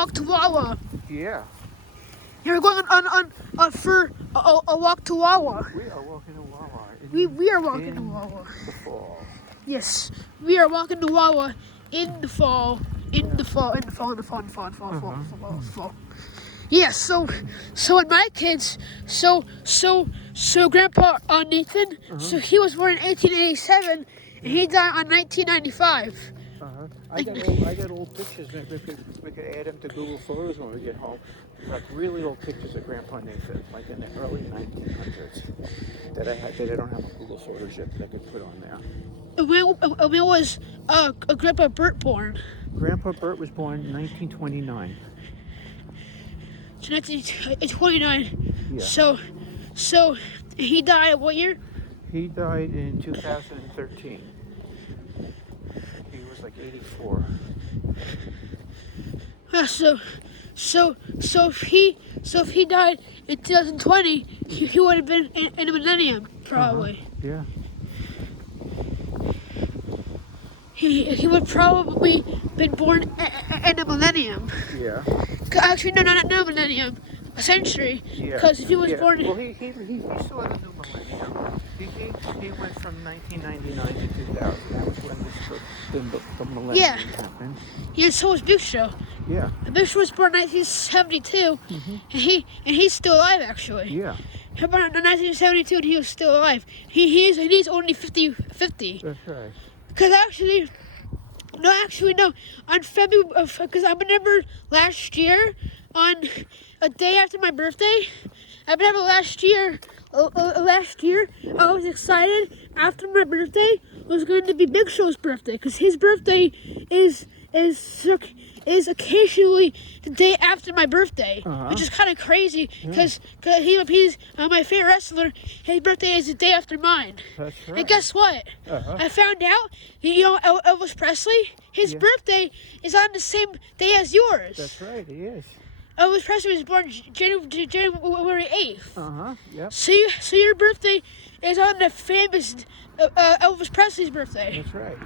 walk to Wawa. Yeah. Yeah, we're going on for a walk to Wawa. We are walking to Wawa. We are walking to Wawa. The fall. Yes, we are walking to Wawa in the fall. In the fall. Yeah, so when my kids, so Grandpa Nathan, so he was born in 1887, and he died on 1995. I got old pictures. Maybe we could add them to Google Photos when we get home. Like really old pictures of Grandpa Nathan, like in the early 1900s, that I don't have on Google Photos yet that I could put on there. When was Grandpa Bert born? Grandpa Bert was born in 1929. 1929. Yeah. So he died what year? He died in 2013. He was like 84. So if he died in 2020, he would have been in a millennium probably. Yeah. He would probably been born in a millennium. Yeah. Actually, no, not millennium, a century. Yeah. Because if he was born, well, he still had a new millennium. He went from 1999 to 2000. That was when the millennium happened. Yeah, so was Big Show. Yeah. Big Show was born in 1972, and he's still alive actually. Yeah. He was born in 1972, and he was still alive. He's only 50. That's right. Because actually, no. On February, because I remember last year, on a day after my birthday, I was excited after my birthday was going to be Big Show's birthday, because his birthday is occasionally the day after my birthday, which is kind of crazy, because he's my favorite wrestler. His birthday is the day after mine. That's right. And guess what? I found out, Elvis Presley, his birthday is on the same day as yours. That's right, he is. Elvis Presley was born January 8th. Yep. So your birthday is on the famous Elvis Presley's birthday. That's right.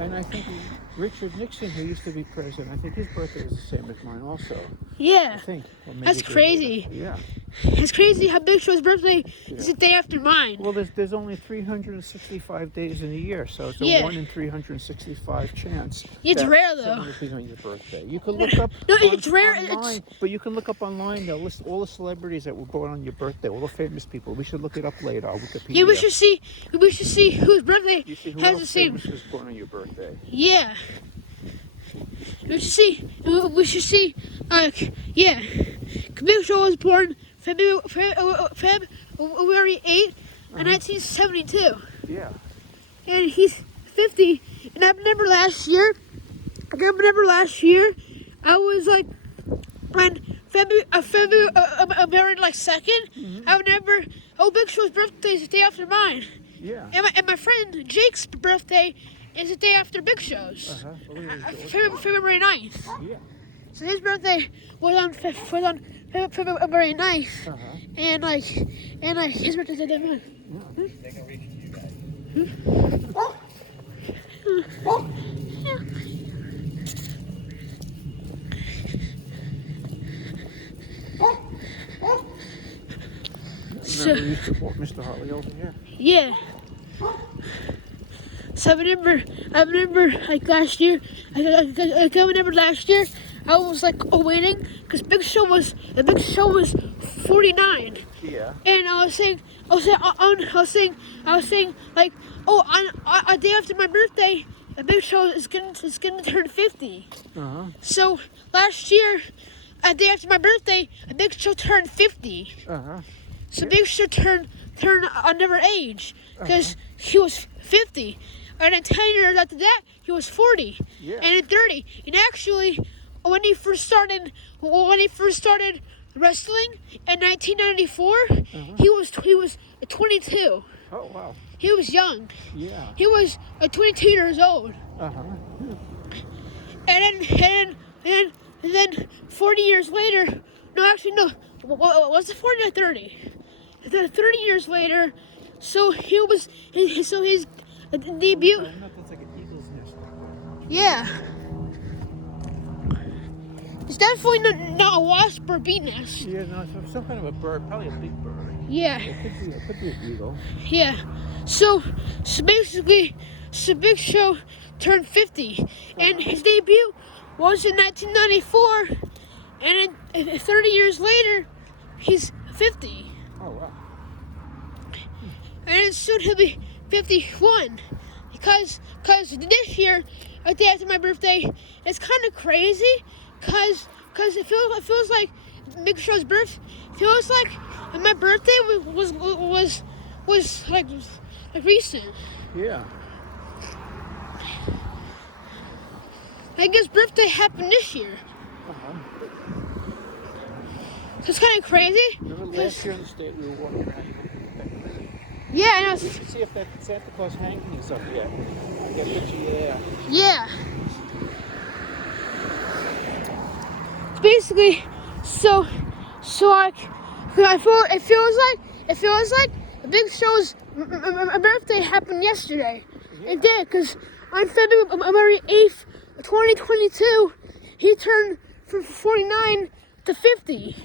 And I think Richard Nixon, who used to be president, I think his birthday is the same as mine also. Yeah. I think. That's crazy. Yeah. It's crazy how Big Show's birthday is the day after mine. Well, there's only 365 days in a year, so it's a 1 in 365 chance. It's rare though. Someone will be on your birthday. You can look up. It's rare. Online, but you can look up online. They'll list all the celebrities that were born on your birthday, all the famous people. We should look it up later. On Wikipedia. Yeah, we should see whose birthday has the same. Who was born on your birthday? Yeah. We should see. Big Show was born February 8th, 1972. Yeah. And he's 50. And I remember last year, I was like, on February 2nd, I remember, Big Show's birthday is the day after mine. Yeah. And my friend Jake's birthday is the day after Big Show's. February 9th. Yeah. So his birthday was on February 9th. And his birthday is the day after mine. They can reach you guys. Remember we used to walk Mr. Hartley over here? Yeah. So I remember like last year, I remember last year, I was like waiting, because Big Show was 49. Yeah. And I was saying like, on a day after my birthday, the Big Show is gonna turn 50. So last year, a day after my birthday, a Big Show turned 50. So Big Show turned another age, because he was 50. And then 10 years after that, he was 40. Yeah. And then 30. And actually, when he first started wrestling in 1994, he was 22. Oh wow. He was young. Yeah. He was 22 years old. And then 40 years later, was it 40 or 30? 30 years later, so his debut. That's like an eagle's nest. Yeah. It's definitely not a wasp or a bee nest. Yeah, no, some kind of a bird, probably a big bird. Yeah. It could be an eagle. Yeah. So basically, Big Show turned 50, and his debut was in 1994, and 30 years later, he's 50. Oh, wow. And soon he'll be 51, because this year, a day after my birthday, it's kind of crazy, because it feels like Big Show's birth feels like my birthday was like recent. Yeah. I guess birthday happened this year. Uh-huh. So it's kind of crazy. Remember last year in the state we were walking around. Yeah, I know. See if that Santa Claus hanging is up yet. Get picture, yeah. Yeah. Basically, so like, it feels like Big Show's birthday happened yesterday. Yeah. It did, because on February 8th, 2022, he turned from 49 to 50.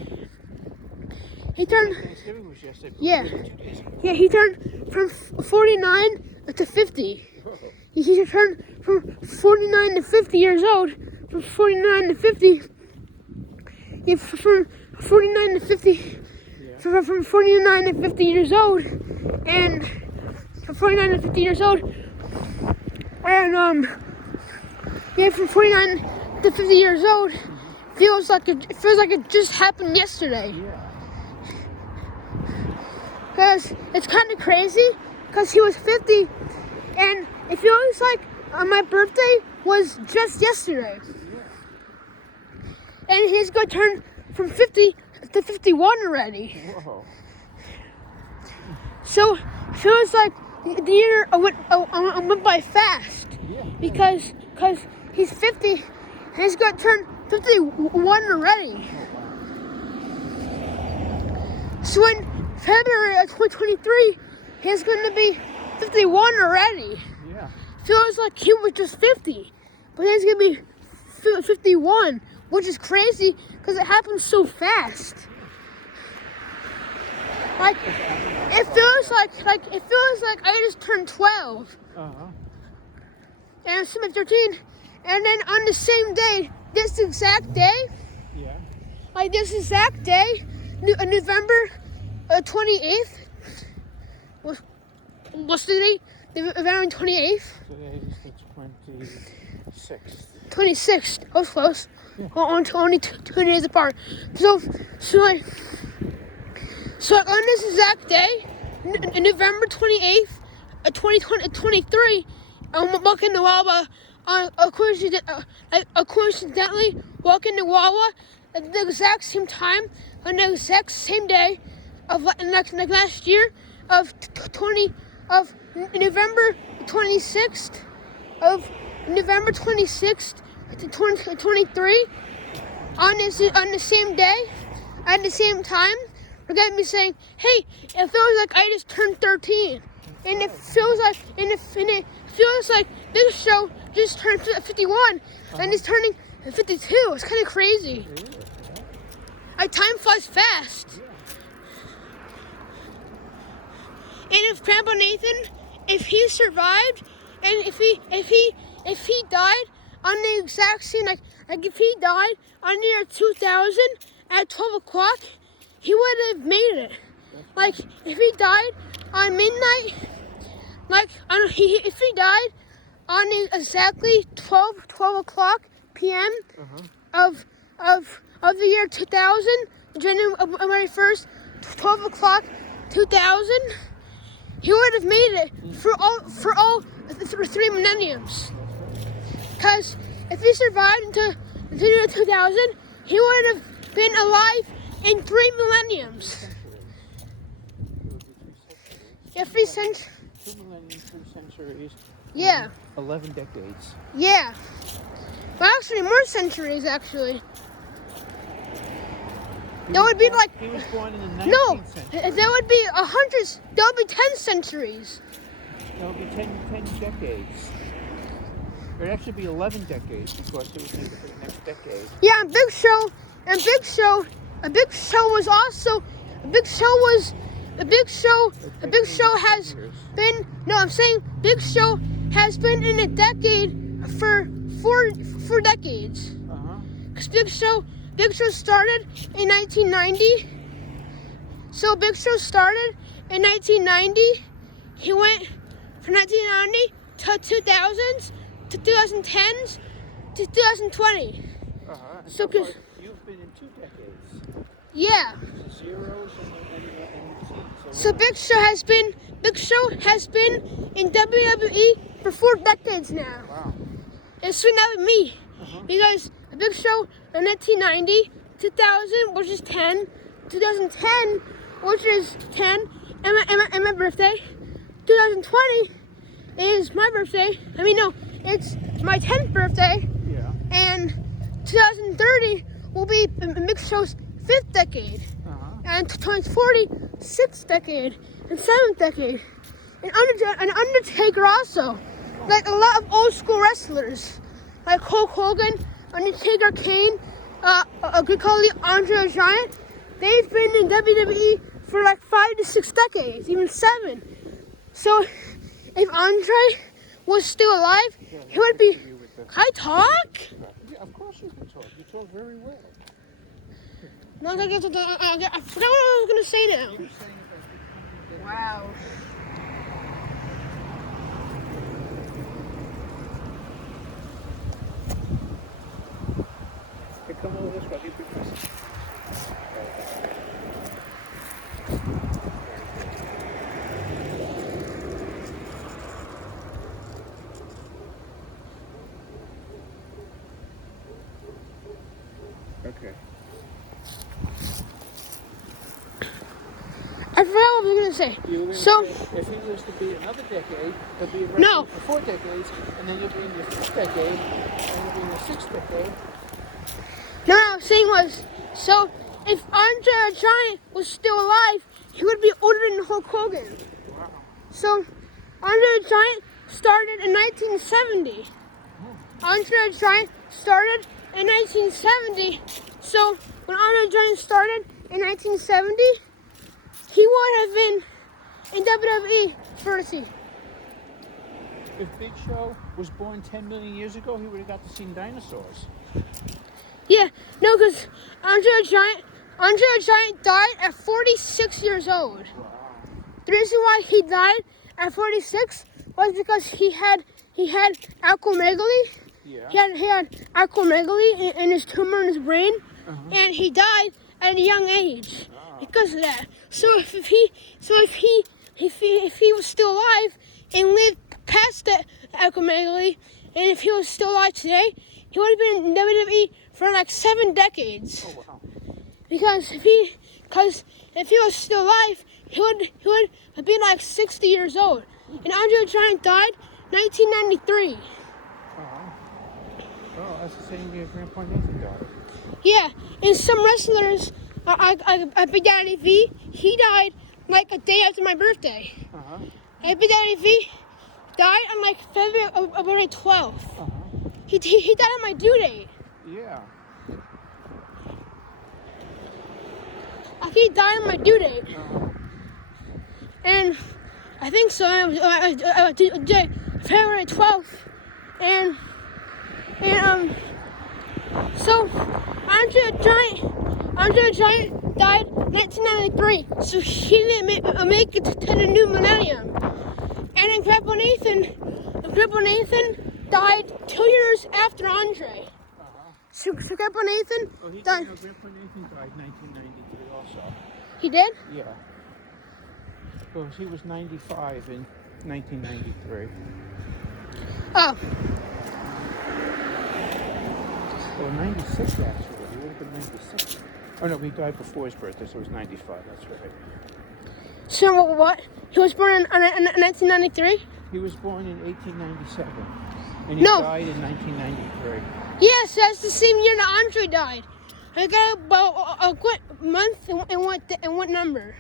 He turned. Thanksgiving was yesterday. Yeah. 2 days ago. Yeah, he turned from 49 to 50. He turned from 49 to 50 years old. From 49 to 50. Yeah, from 49 to 50. Yeah. From 49 to 50 years old. And from 49 to 50 years old. And yeah, from 49 to 50 years old. Feels like it just happened yesterday. Yeah. Because it's kind of crazy, because he was 50, and it feels like my birthday was just yesterday. And he's going to turn from 50 to 51 already. Whoa. So it feels like the year went by fast. Yeah. Because he's 50, and he's going to turn 51 already. So in February of 2023, he's going to be 51 already. Yeah. Feels like he was just 50, but he's going to be 51, which is crazy because it happens so fast. Like it feels like I just turned 12, Uh-huh. and I'm 13, and then on the same day, this exact day, Yeah. like this exact day, November 28th. What's the date? November 28th? Today is the 26th. 26th. I was close. Yeah. Only 2 days apart. So like on this exact day, November 28th, 2023, I'm walking to Wawa. Coincidentally, walking to Wawa at the exact same time, on the exact same day of last year of November 26th to 2023. On the same day, at the same time, we're gonna be saying, "Hey, it feels like I just turned 13," and it feels like this show just turned 51, and it's turning 52. It's kind of crazy. Like time flies fast. And if Grandpa Nathan, if he survived, and if he died on the exact same, like if he died on the year 2000 at 12 o'clock, he would have made it. Like if he died on midnight, if he died on the exactly 12 o'clock p.m. of the year 2000, January 1st, 12 o'clock 2000. He would have made it for all 3 millenniums. Because if he survived until the year 2000, he would have been alive in 3 millenniums. Yeah, 3 centuries. 2 millenniums, 3 centuries. Yeah. 11 decades. Yeah. Well, actually, more centuries, actually. That would be like... He was born in the 19th No, century. that would be 100... That would be 10 centuries. That would be 10 decades. It'd actually be 11 decades because it was named for the next decade. Yeah, and Big Show, a Big Show was also, a Big Show was, a Big Show, a Big Show has been, no, I'm saying Big Show has been in a decade for four decades. Because Big Show started in 1990. So Big Show started in 1990. He went from 1990 to 2000s to 2010s to 2020. So cause you've been in 2 decades. yeah. Zeros and So Big Show has been in WWE for 4 decades now. wow. And so now with me, because the Big Show in 1990, 2000, which is 10, 2010, which is 10, and my birthday, 2020 is my birthday. I mean, no, it's my 10th birthday, Yeah. and 2030 will be Big Show's 5th decade, and 2040, 6th decade, and 7th decade, and Undertaker also. Like a lot of old school wrestlers, like Hulk Hogan, Undertaker, Kane, Greek Khali, Andre the Giant. They've been in WWE for like 5 to 6 decades, even 7. So if Andre was still alive, he would be. Can I talk? Yeah, of course you can talk. You talk very well. No, I forgot what I was gonna say now. You were saying about Wow. Hey, come over this way. You can press. Okay. I forgot what I was gonna say. You were gonna So say, if he was to be another decade, he'll be around No. for 4 decades, and then you'll be in your 5th decade, and you'll be in your 6th decade. no, what I was saying was, so if Andre the Giant was still alive, he would be older than Hulk Hogan. Wow. So Andre the Giant started in 1970. Andre the Giant started in 1970. So when Andre the Giant started in 1970, he would have been in WWE for If Big Show was born 10 million years ago, he would have got to see dinosaurs. Yeah, no, because Andre the Giant died at 46 years old. Wow. The reason why he died at 46 was because he had acromegaly. Yeah. He had acromegaly in his tumor in his brain, and he died at a young age because of that. So if he was still alive and lived past the acromegaly, and if he was still alive today, he would have been in WWE for like 7 decades. Oh, wow. Because if he was still alive, he would have been like 60 years old. And Andre the Giant died 1993. Oh, that's the same year Grandpa Nathan died. Yeah, and some wrestlers, Big Daddy V, he died like a day after my birthday. And Big Daddy V died on like February 12th. He died on my due date. Yeah. He died on my due date. And I think so. February 12th. And so Andre the Giant died 1993. So he didn't make it to the new millennium. And then Grandpa Nathan died 2 years after Andre. So Grandpa Nathan died. Grandpa Nathan died 1993 also. He did? Yeah. Because he was 95 in 1993. Oh. Well, 96 actually. He would have been 96. Oh no, he died before his birthday, so it was 95. That's right. So what? He was born in 1993? He was born in 1897. And he No. died in 1993. Yes, that's the same year that Andre died. I got about what month and what number?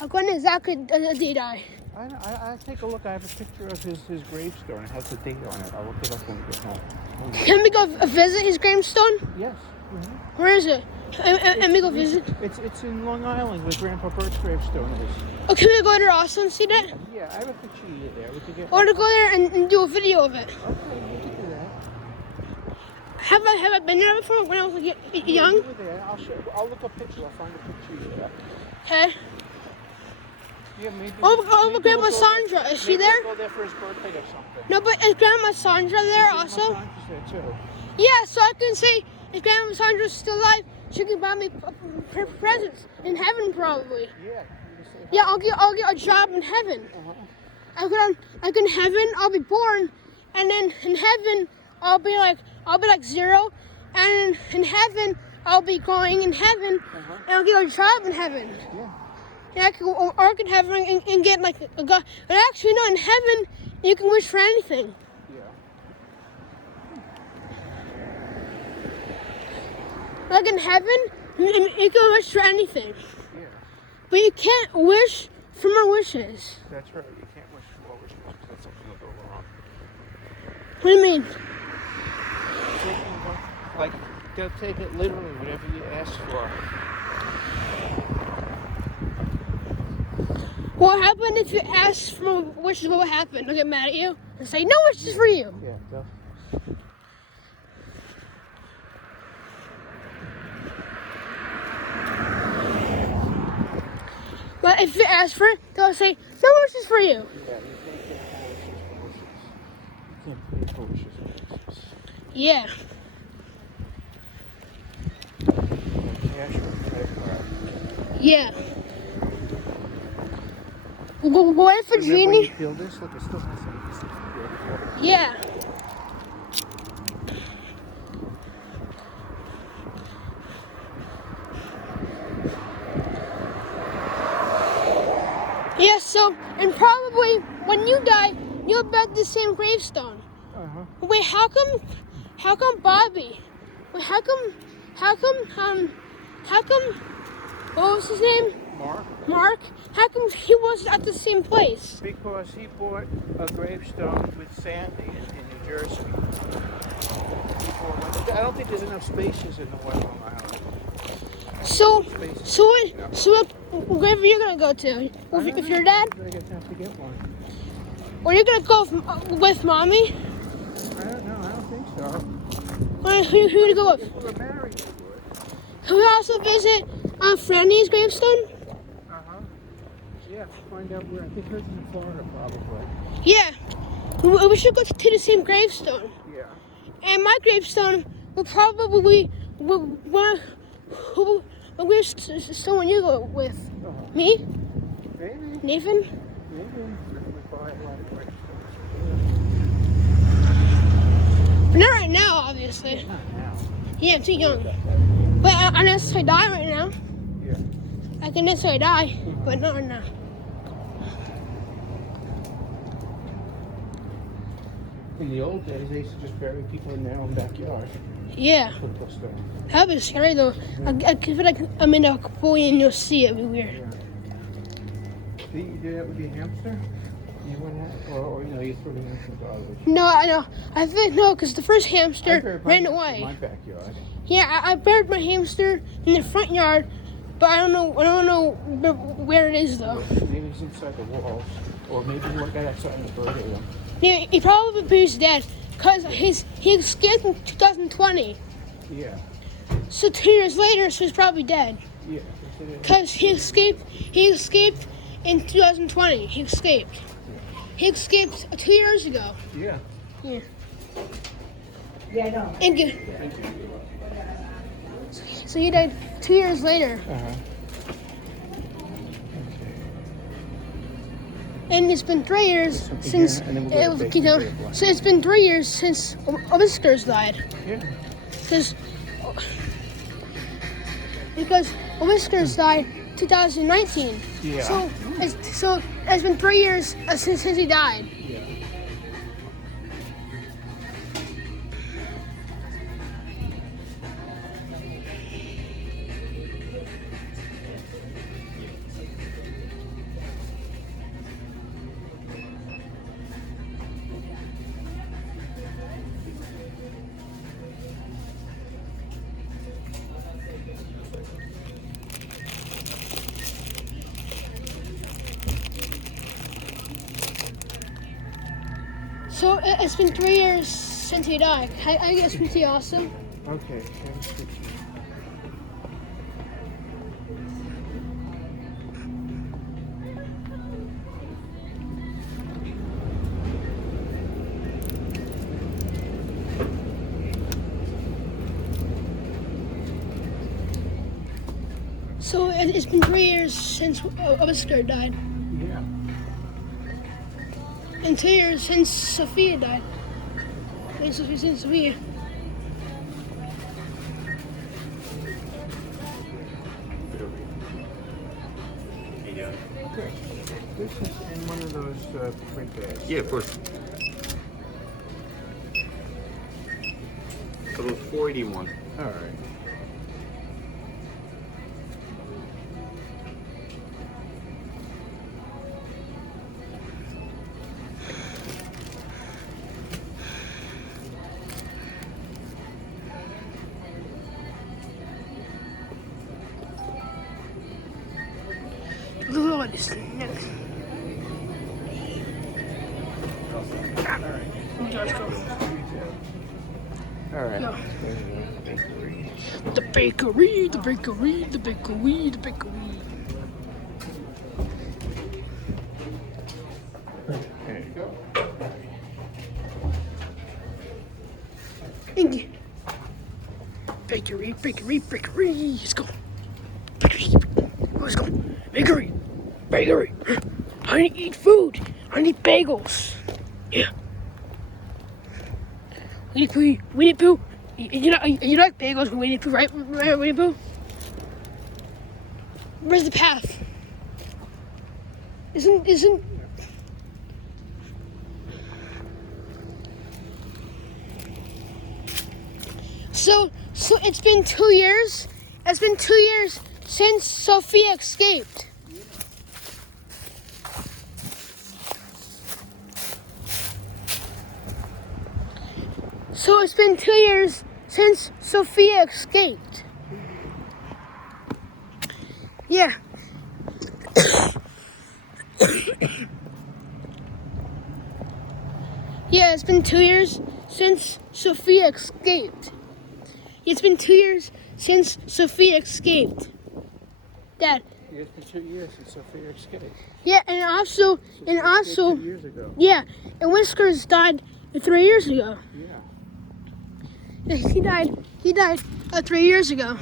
Like when exactly did he die? I take a look. I have a picture of his gravestone. It has the date on it. I'll look it up when we get home. Can we go visit his gravestone? Yes. Where is it? And we go visit? It's in Long Island where Grandpa Bert's gravestone is. Oh, can we go there also and see that? Yeah, I have a picture of you there. We could get. I want to go there and do a video of it. Okay, we can do that. Have I been there before when I was young? Yeah, you were there. I'll look up pictures. I'll find a picture of you there. Okay. Yeah, maybe. Oh, Grandma Sandra, is she there? We'll go there for his birthday or something. No, but is Grandma Sandra there also? Grandma Sandra's there too. Yeah, so I can say if Grandma Sandra's still alive, she can buy me presents in heaven probably. Yeah. Yeah, I'll get a job in heaven. Like in heaven, I'll be born, and then in heaven, I'll be like 0, and in heaven, I'll be going in heaven, and I'll get a job in heaven. Yeah. And I can work in heaven and get like a God. But actually, no, in heaven, you can wish for anything. Yeah. Like in heaven, you can wish for anything. Yeah. But you can't wish for more wishes. That's right. You can't wish for more wishes because that's something will go wrong. What do you mean? Like, they'll take it literally, whatever you ask for. What happened if you ask for more wishes? What would happen? They'll get mad at you and say, no wishes for you. Yeah, they'll. But if you ask for it, they'll say, no wishes for you. Yeah, you can't pay for wishes. You can't pay for wishes. Yeah. Cash or credit card. Yeah. What if a Remember when genie? you feel this? Look, it still has some. Yeah. Yeah, so, and probably when you die, you'll be at the same gravestone. Wait, how come Bobby? Wait, how come, what was his name? Mark? How come he wasn't at the same place? Because he bought a gravestone with Sandy in New Jersey. I don't think there's enough spaces in the Long Island. So what grave are you gonna go to? If your dad? I guess I have to get one. Or you're gonna go with mommy? I don't know. I don't think so. Who to go with? If we were married, we would. Can we also visit Franny's gravestone? Yeah, find out where. I think hers is in Florida, probably. Yeah. We should go to the same gravestone. Yeah. And my gravestone will probably where's someone you go with? Me? Maybe. Nathan? Maybe. We buy a lot of gravstones. But not right now, obviously. Not now. Yeah, I'm too young. But unless I die right now. Yeah. I can necessarily die, but not right now. In the old days, they used to just bury people in their own backyard. Yeah. That'd be scary though. I feel like I'm in a boy and you'll see it. It'd be weird. Yeah. Do you do that with your hamster? You want that? Or you throw the hamster in the garbage? No, I know. I think no, because the first I hamster buried ran mine away. in my backyard. Yeah, I buried my hamster in the front yard, but I don't know where it is though. Maybe it's inside the walls. Or maybe you got outside in the bird area. Yeah, he probably is dead because he escaped in 2020. Yeah. So 2 years later, so he's probably dead. Yeah. Because he escaped in 2020. He escaped. He escaped 2 years ago. Yeah. Yeah. Yeah, I know. And so he died 2 years later. And it's been 3 years since so it's been 3 years since Whiskers died. Yeah. Because Whiskers died 2019. Yeah. So it's been 3 years since he died. Yeah. It's been 3 years since he died. I guess pretty awesome. Okay. So it's been 3 years since Whisker died. Yeah. And 2 years since Sophia died. Since Sophia. Okay. This is in one of those print bags. Yeah, of course. So it was 481. All right. Look at this neck. All right. No. The bakery. The bakery. There you go. Thank you. Bakery. Let's go. Bakery. Let's go. Bakery. I need to eat food. I need bagels. Yeah. Winnie Pooh. You like bagels from Winnie Pooh, right? Winnie Pooh? Where's the path? Isn't So it's been 2 years. It's been 2 years since Sophia escaped. So it's been 2 years since Sophia escaped. Yeah. Yeah, it's been 2 years since Sophia escaped. It's been 2 years since Sophia escaped. Dad. It's been 2 years since Sophia escaped. Yeah, and also, 2 years ago. yeah, and Whiskers died 3 years ago. Yeah. He died 3 years ago.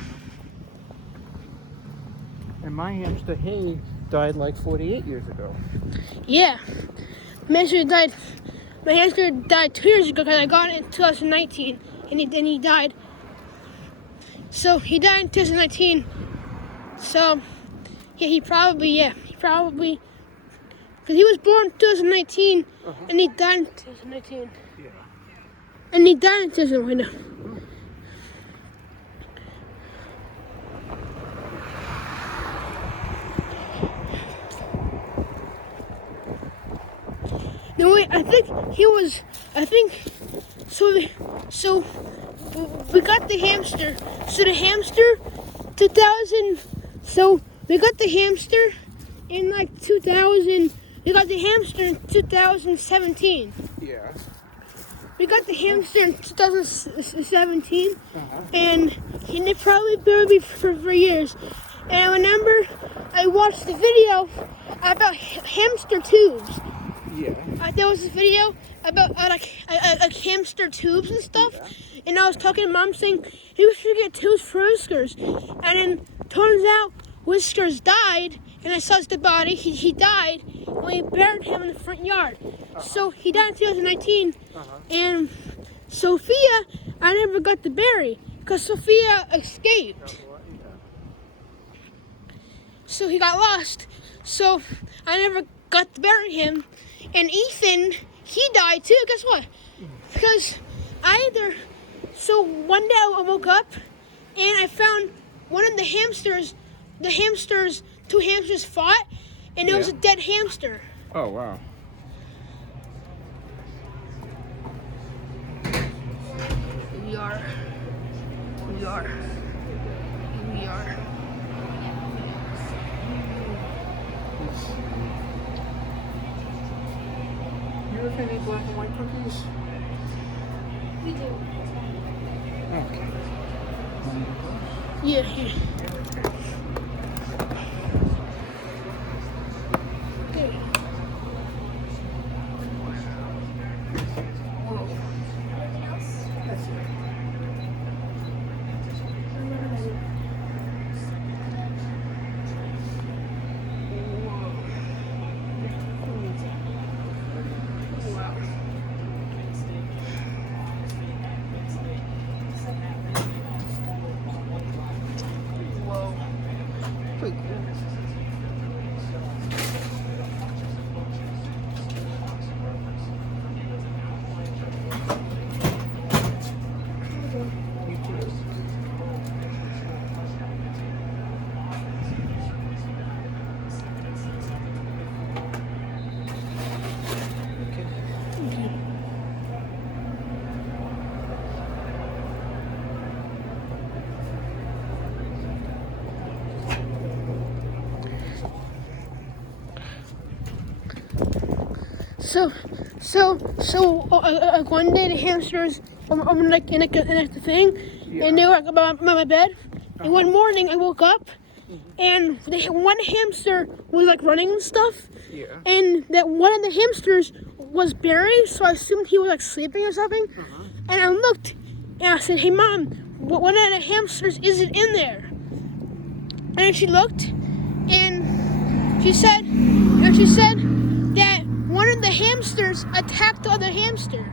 And my hamster Hay died like 48 years ago. Yeah, my hamster died 2 years ago because I got it in 2019, and he died. So he died in 2019. So yeah, he probably, because he was born in 2019, and he died in 2019. Yeah. And he died in 2019. No wait, I think so we got the hamster. So the hamster 2000 so we got the hamster in like 2000. We got the hamster in 2017. Yeah. We got the hamster in 2017, and it probably been me for 3 years. And I remember I watched the video about hamster tubes. Yeah. There was this video about like hamster tubes and stuff, and I was talking to Mom saying he should get tubes for Whiskers, and then turns out Whiskers died, and I saw his dead body. He died, and we buried him in the front yard. So he died in 2019, and Sophia I never got to bury because Sophia escaped. So he got lost. So I never got to bury him. And Ethan, he died too. Guess what? Because so one day I woke up and I found one of the hamsters, two hamsters fought, and it was a dead hamster. Oh, wow. We are. with any black and white cookies? We do. Okay. Yeah, here. There. That's it. Pretty cool. You too. Okay. One day the hamsters, like in the thing, and they were like about my bed. And one morning I woke up, and one hamster was like running and stuff. Yeah. And that one of the hamsters was buried, so I assumed he was like sleeping or something. And I looked, and I said, "Hey, Mom, one of the hamsters isn't in there." And she looked, and she said that one of the hamsters attacked the other hamster.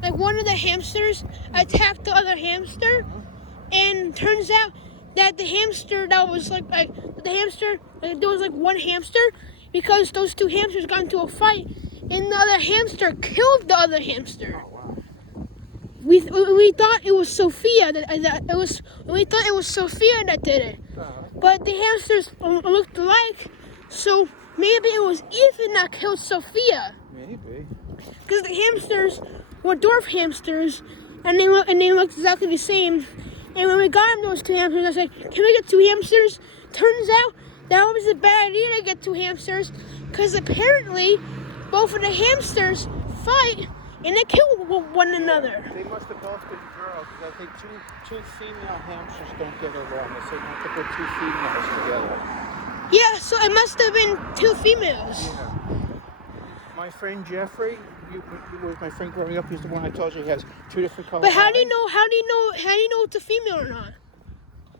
Like one of the hamsters attacked the other hamster, and turns out that the hamster that was like there was like one hamster, because those two hamsters got into a fight, and the other hamster killed the other hamster. Oh, wow. We thought it was Sophia we thought it was Sophia that did it, but the hamsters looked alike, so maybe it was Ethan that killed Sophia. Maybe. Because the hamsters were dwarf hamsters, and they looked exactly the same. And when we got them those two hamsters, I said, "Can we get two hamsters?" Turns out that was a bad idea to get two hamsters, because apparently both of the hamsters fight and they kill one another. They must have both been girls, because I think two female hamsters don't get along. They say not to put two females together. Yeah, so it must have been two females. Yeah. My friend Jeffrey, you was my friend growing up. He's the one I told you he has two different colors. But how do you know it's a female or not?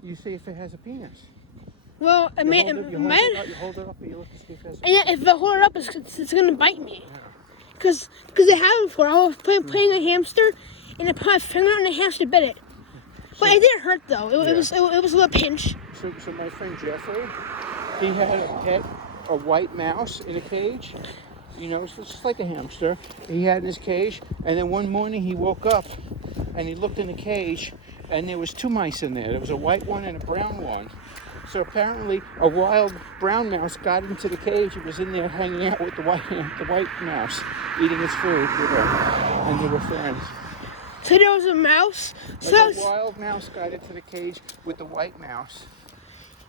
You see if it has a penis. Well, You hold it up and you look to see if it has a yeah, if I hold it up, it's gonna bite me. Because they have it before. I was playing a hamster, and I put my finger on the hamster, bit it. But it didn't hurt though. It was a little pinch. So my friend Jeffrey, he had a pet, a white mouse in a cage. You know, it's just like a hamster. He had in his cage, and then one morning he woke up, and he looked in the cage, and there was two mice in there. There was a white one and a brown one. So apparently, a wild brown mouse got into the cage. It was in there hanging out with the white mouse, eating its food with her, and they were friends. So there was a mouse. Like a wild mouse got into the cage with the white mouse.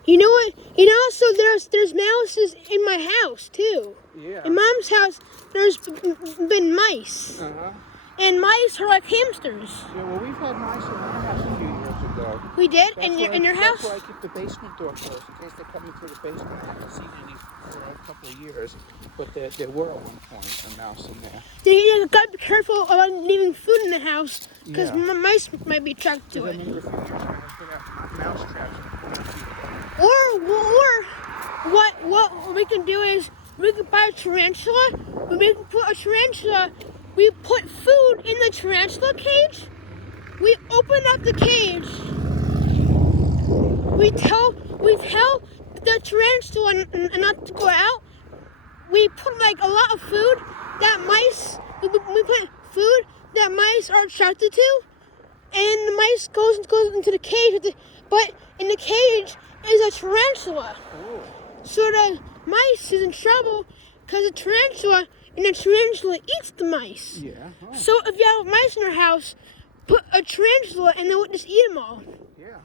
You know what? So there's mouses in my house too. Yeah. In Mom's house, there's been mice, and mice are like hamsters. Yeah. Well, we've had mice in our house a few years ago. We did, in your house. That's why I keep the basement door closed in case they're coming through the basement. I haven't seen any for a couple of years, but there were at one point a mouse in there. You gotta be careful about leaving food in the house, because mice might be attracted to I it. remember a few years ago I put out mouse traps. Or what we can do is we can buy a tarantula. We can put a tarantula. We put food in the tarantula cage. We open up the cage. We tell the tarantula not to go out. We put like a lot of food that mice. We put food that mice are attracted to, and the mice goes into the cage. But in the cage is a tarantula. Ooh. So the mice is in trouble because the tarantula eats the mice. Yeah. Oh. So if you have mice in your house, put a tarantula and they would just eat them all. Yeah.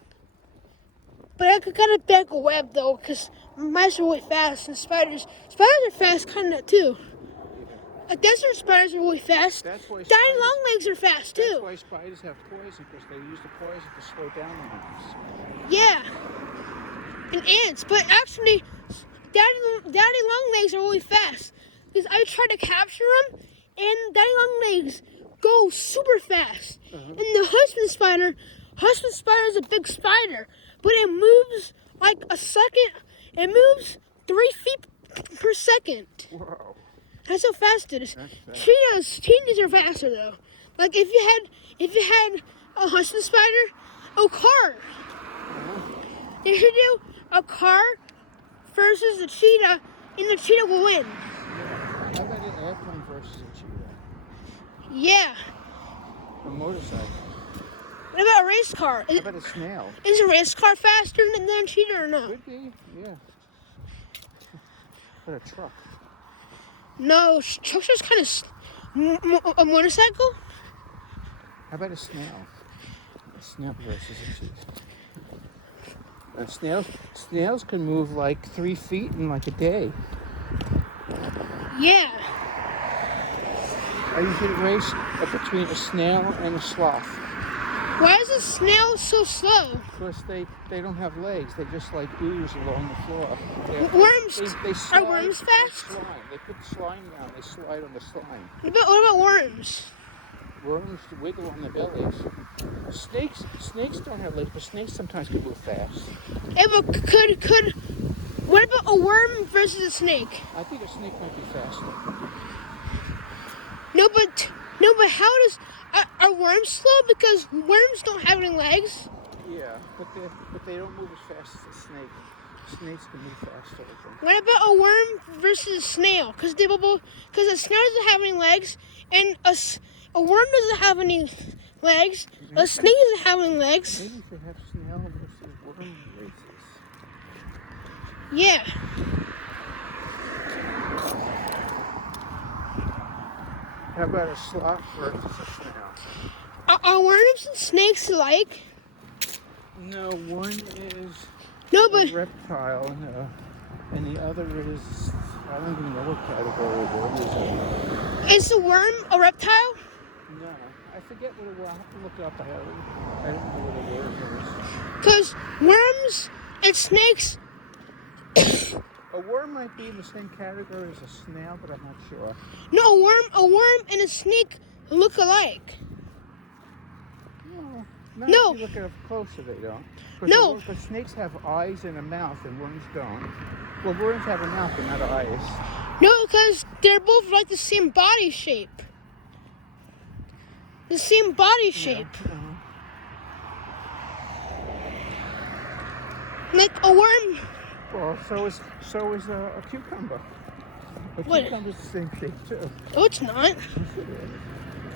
But I gotta back a web though, because mice are really fast, and spiders are fast kind of too. Desert spiders are really fast. That's why Daddy long legs are fast That's too. why spiders have poison, because they use the poison to slow down the mouse. Yeah. And ants, but actually, daddy long legs are really fast. Because I tried to capture them, and daddy long legs go super fast. And the husband spider is a big spider, but it moves like a second. It moves 3 feet per second. Whoa. That's how fast it is. That's fast. Cheetahs are faster though. Like if you had a husband spider, a car. They should do a car versus a cheetah, and the cheetah will win. How about an airplane versus a cheetah? Yeah. A motorcycle? What about a race car? How about a snail? Is a race car faster than a cheetah or no? Could be, yeah. But a truck? No, truck's just kind of a motorcycle. How about a snail? A snail versus a cheetah. Snails can move like 3 feet in like a day. Yeah. I usually race between a snail and a sloth. Why is a snail so slow? Because they don't have legs. They just like ooze along the floor. Worms? They slide, Are worms fast? Slime. They put slime down. They slide on the slime. What about worms? Worms wiggle on their bellies. Snakes don't have legs, but snakes sometimes can move fast. Yeah, but what about a worm versus a snake? I think a snake might be faster. No, but how does are worms slow? Because worms don't have any legs. Yeah, but they don't move as fast as a snake. Snakes can move faster, I think. What about a worm versus a snail? Because a snail doesn't have any legs, and a worm doesn't have any legs. A snake doesn't have any legs. Maybe they have snail versus worm races. Yeah. How about a sloth versus a snail? Are worms and snakes alike? No, one is No, a but reptile, and the other is, I don't even know what category it is. is a worm a reptile? No, I forget what it was. I have to look it up. I don't know what a worm is. Because worms and snakes. A worm might be in the same category as a snail, but I'm not sure. No, a worm and a snake look alike. No. No. If you look at it closer, they don't. No. Because snakes have eyes and a mouth, and worms don't. Well, worms have a mouth, but not eyes. No, because they're both like the same body shape. The same body shape. Yeah. Like a worm. Well, so is a cucumber. A What? cucumber's the same shape too. No, it's not.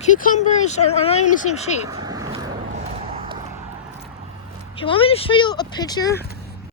Cucumbers are not even the same shape. You want me to show you a picture